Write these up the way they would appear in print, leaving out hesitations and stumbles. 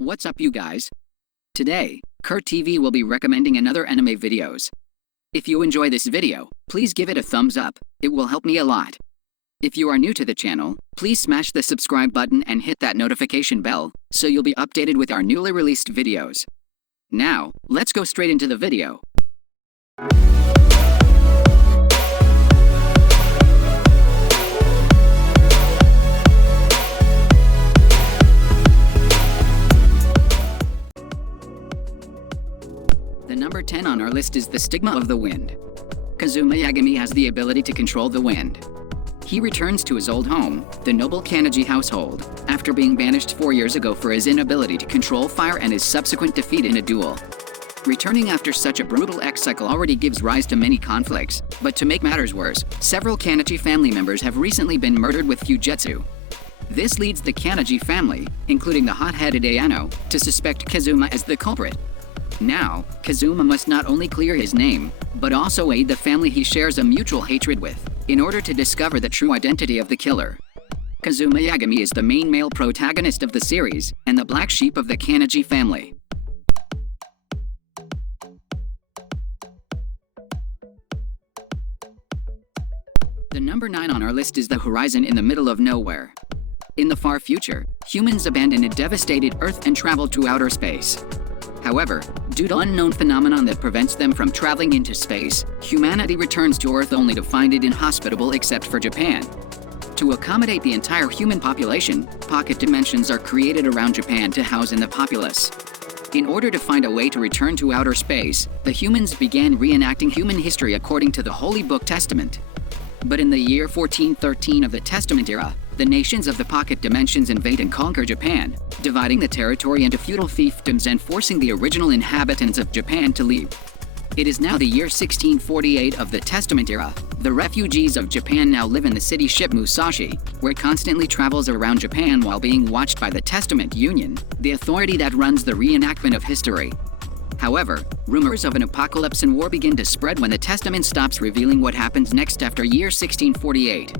What's up you guys? Today, KerrTeeVee will be recommending another anime videos. If you enjoy this video, please give it a thumbs up, it will help me a lot. If you are new to the channel, please smash the subscribe button and hit that notification bell, so you'll be updated with our newly released videos. Now, let's go straight into the video. The number 10 on our list is the Stigma of the Wind. Kazuma Yagami has the ability to control the wind. He returns to his old home, the noble Kanji household, after being banished 4 years ago for his inability to control fire and his subsequent defeat in a duel. Returning after such a brutal exile already gives rise to many conflicts, but to make matters worse, several Kanji family members have recently been murdered with Fujitsu. This leads the Kanji family, including the hot-headed Ayano, to suspect Kazuma as the culprit. Now, Kazuma must not only clear his name, but also aid the family he shares a mutual hatred with, in order to discover the true identity of the killer. Kazuma Yagami is the main male protagonist of the series, and the black sheep of the Kanji family. The number 9 on our list is the horizon in the middle of nowhere. In the far future, humans abandon a devastated Earth and travel to outer space. However, due to unknown phenomenon that prevents them from traveling into space, humanity returns to Earth only to find it inhospitable except for Japan. To accommodate the entire human population, pocket dimensions are created around Japan to house in the populace. In order to find a way to return to outer space, the humans began reenacting human history according to the Holy Book Testament. But in the year 1413 of the Testament era, the nations of the pocket dimensions invade and conquer Japan, dividing the territory into feudal fiefdoms and forcing the original inhabitants of Japan to leave. It is now the year 1648 of the Testament era. The refugees of Japan now live in the city ship Musashi, where it constantly travels around Japan while being watched by the Testament Union, the authority that runs the reenactment of history. However, rumors of an apocalypse and war begin to spread when the Testament stops revealing what happens next after year 1648.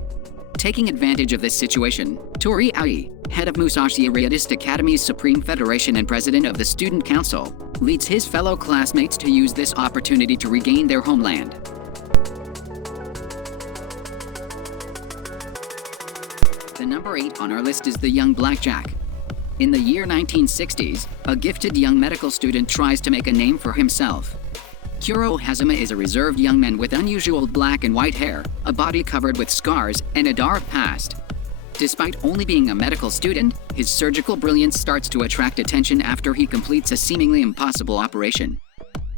Taking advantage of this situation, Tori Ai, head of Musashi Ariadist Academy's Supreme Federation and president of the Student Council, leads his fellow classmates to use this opportunity to regain their homeland. The number 8 on our list is the young blackjack. In the year 1960s, a gifted young medical student tries to make a name for himself. Kuro Hazuma is a reserved young man with unusual black and white hair, a body covered with scars, and a dark past. Despite only being a medical student, his surgical brilliance starts to attract attention after he completes a seemingly impossible operation.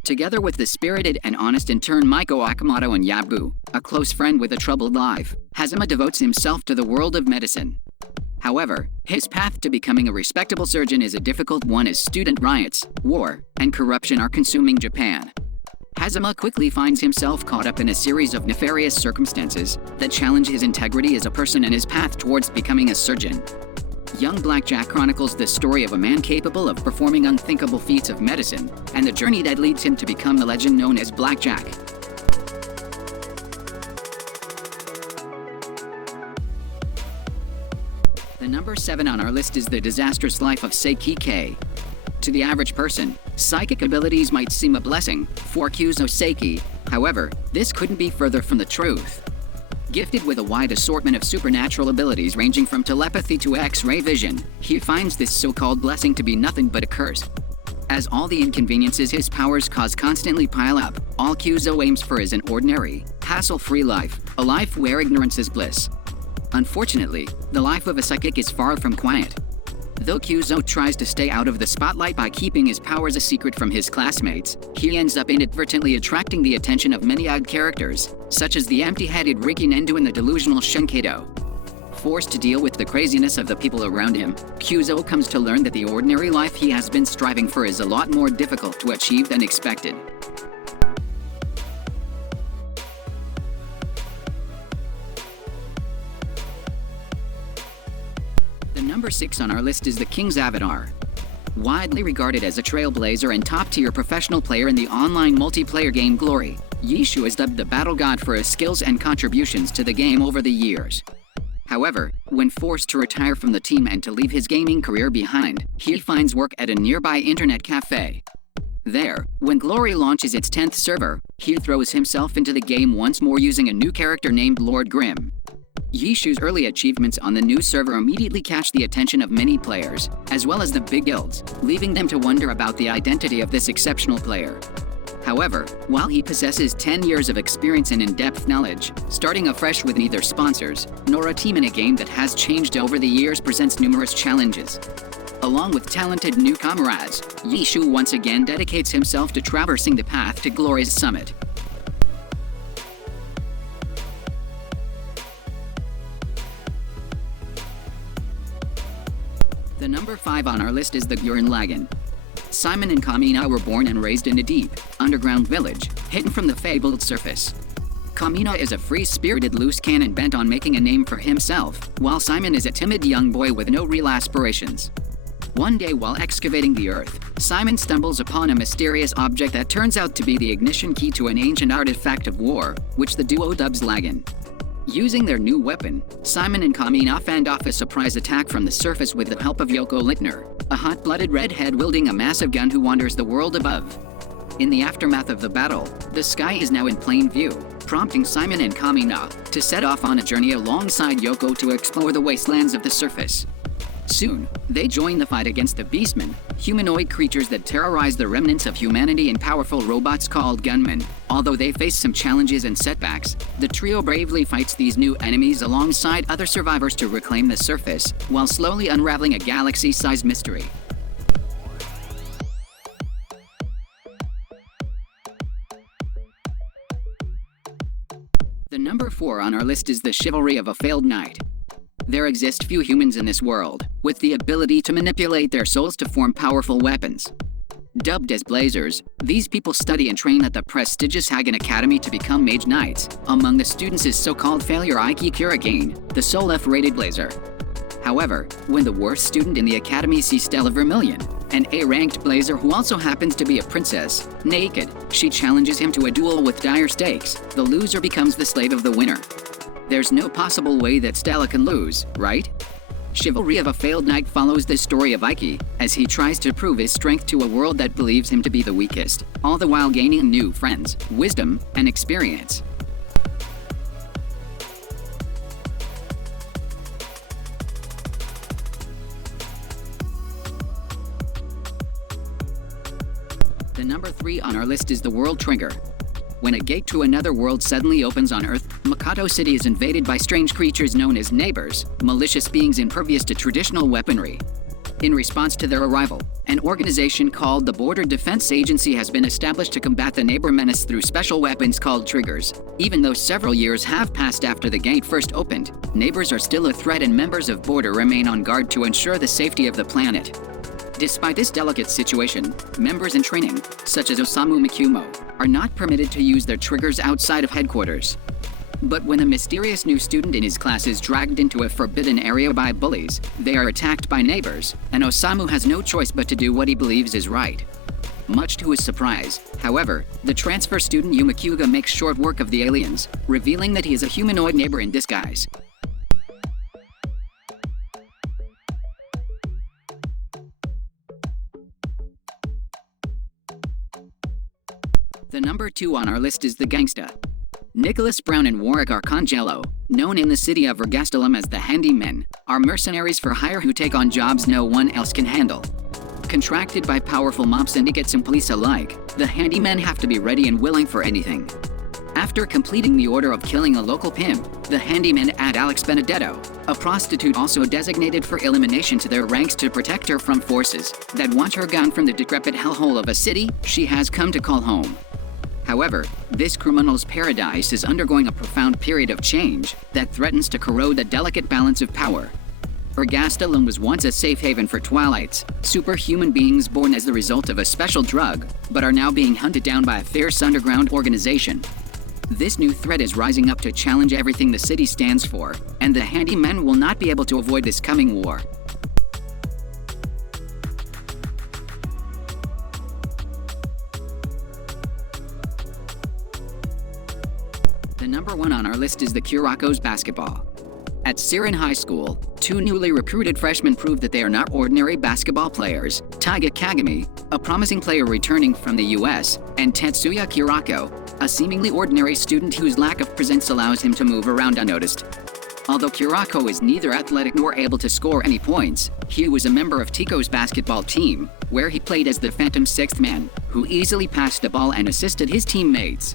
Together with the spirited and honest intern Maiko Akamoto and Yabu, a close friend with a troubled life, Hazuma devotes himself to the world of medicine. However, his path to becoming a respectable surgeon is a difficult one as student riots, war, and corruption are consuming Japan. Hazuma quickly finds himself caught up in a series of nefarious circumstances that challenge his integrity as a person and his path towards becoming a surgeon. Young Blackjack chronicles the story of a man capable of performing unthinkable feats of medicine, and the journey that leads him to become the legend known as Blackjack. The number 7 on our list is the disastrous life of Seiki K. To the average person, psychic abilities might seem a blessing for Kyuzo Seiki. However, this couldn't be further from the truth. Gifted with a wide assortment of supernatural abilities ranging from telepathy to X-ray vision, he finds this so-called blessing to be nothing but a curse. As all the inconveniences his powers cause constantly pile up, all Kyuzo aims for is an ordinary, hassle-free life, a life where ignorance is bliss. Unfortunately, the life of a psychic is far from quiet. Though Kyuzo tries to stay out of the spotlight by keeping his powers a secret from his classmates, he ends up inadvertently attracting the attention of many odd characters, such as the empty-headed Riki Nendu and the delusional Shunkeido. Forced to deal with the craziness of the people around him, Kyuzo comes to learn that the ordinary life he has been striving for is a lot more difficult to achieve than expected. The number 6 on our list is the King's Avatar. Widely regarded as a trailblazer and top-tier professional player in the online multiplayer game Glory, Yishu is dubbed the battle god for his skills and contributions to the game over the years. However, when forced to retire from the team and to leave his gaming career behind, he finds work at a nearby internet cafe. There, when Glory launches its 10th server, he throws himself into the game once more using a new character named Lord Grimm. Yishu's early achievements on the new server immediately catch the attention of many players, as well as the big guilds, leaving them to wonder about the identity of this exceptional player. However, while he possesses 10 years of experience and in-depth knowledge, starting afresh with neither sponsors nor a team in a game that has changed over the years presents numerous challenges. Along with talented new comrades, Yishu once again dedicates himself to traversing the path to glory's summit. The number 5 on our list is the Gurren Lagann. Simon and Kamina were born and raised in a deep, underground village, hidden from the fabled surface. Kamina is a free-spirited loose cannon bent on making a name for himself, while Simon is a timid young boy with no real aspirations. One day while excavating the earth, Simon stumbles upon a mysterious object that turns out to be the ignition key to an ancient artifact of war, which the duo dubs Lagann. Using their new weapon, Simon and Kamina fend off a surprise attack from the surface with the help of Yoko Littner, a hot-blooded redhead wielding a massive gun who wanders the world above. In the aftermath of the battle, the sky is now in plain view, prompting Simon and Kamina to set off on a journey alongside Yoko to explore the wastelands of the surface. Soon, they join the fight against the Beastmen, humanoid creatures that terrorize the remnants of humanity and powerful robots called gunmen. Although they face some challenges and setbacks, the trio bravely fights these new enemies alongside other survivors to reclaim the surface, while slowly unraveling a galaxy-sized mystery. The number 4 on our list is the chivalry of a failed knight. There exist few humans in this world, with the ability to manipulate their souls to form powerful weapons. Dubbed as Blazers, these people study and train at the prestigious Hagen Academy to become mage knights. Among the students is so-called failure Aiki Kurigane, the sole F-rated Blazer. However, when the worst student in the academy sees Stella Vermilion, an A-ranked Blazer who also happens to be a princess, naked, she challenges him to a duel with dire stakes. The loser becomes the slave of the winner. There's no possible way that Stella can lose, right? Chivalry of a Failed Knight follows the story of Aiki, as he tries to prove his strength to a world that believes him to be the weakest, all the while gaining new friends, wisdom, and experience. The number 3 on our list is the World Trigger. When a gate to another world suddenly opens on Earth, Makoto City is invaded by strange creatures known as neighbors, malicious beings impervious to traditional weaponry. In response to their arrival, an organization called the Border Defense Agency has been established to combat the neighbor menace through special weapons called triggers. Even though several years have passed after the gate first opened, neighbors are still a threat and members of Border remain on guard to ensure the safety of the planet. Despite this delicate situation, members in training, such as Osamu Mikumo, are not permitted to use their triggers outside of headquarters. But when a mysterious new student in his class is dragged into a forbidden area by bullies, they are attacked by neighbors, and Osamu has no choice but to do what he believes is right. Much to his surprise, however, the transfer student Yumakuga makes short work of the aliens, revealing that he is a humanoid neighbor in disguise. The number 2 on our list is the Gangsta. Nicholas Brown and Warwick Arcangelo, known in the city of Ergastelum as the Handymen, are mercenaries for hire who take on jobs no one else can handle. Contracted by powerful mob syndicates and police alike, the Handymen have to be ready and willing for anything. After completing the order of killing a local pimp, the Handymen add Alex Benedetto, a prostitute also designated for elimination, to their ranks to protect her from forces that want her gone from the decrepit hellhole of a city she has come to call home. However, this criminal's paradise is undergoing a profound period of change that threatens to corrode the delicate balance of power. Ergastelum was once a safe haven for Twilights, superhuman beings born as the result of a special drug, but are now being hunted down by a fierce underground organization. This new threat is rising up to challenge everything the city stands for, and the Handymen will not be able to avoid this coming war. The number 1 on our list is the Kurako's basketball. At Siren High School, two newly recruited freshmen proved that they are not ordinary basketball players. Taiga Kagami, a promising player returning from the US, and Tetsuya Kirako, a seemingly ordinary student whose lack of presence allows him to move around unnoticed. Although Kirako is neither athletic nor able to score any points, he was a member of Tico's basketball team, where he played as the Phantom sixth man, who easily passed the ball and assisted his teammates.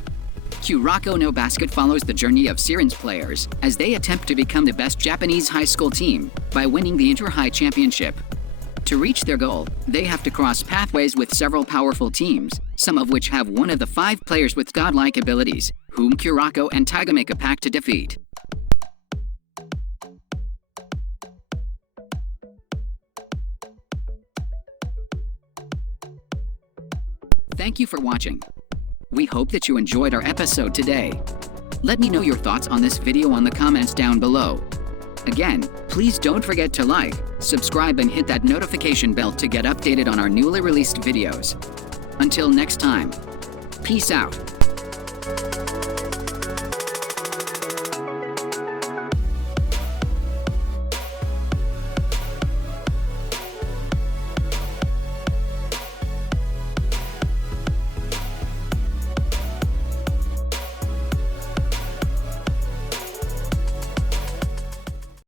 Kurako no Basket follows the journey of Siren's players as they attempt to become the best Japanese high school team by winning the Inter-High Championship. To reach their goal, they have to cross pathways with several powerful teams, some of which have one of the 5 players with godlike abilities, whom Kurako and Taiga make a pact to defeat. Thank you for watching. We hope that you enjoyed our episode today. Let me know your thoughts on this video on the comments down below. Again, please don't forget to like, subscribe and hit that notification bell to get updated on our newly released videos. Until next time, peace out.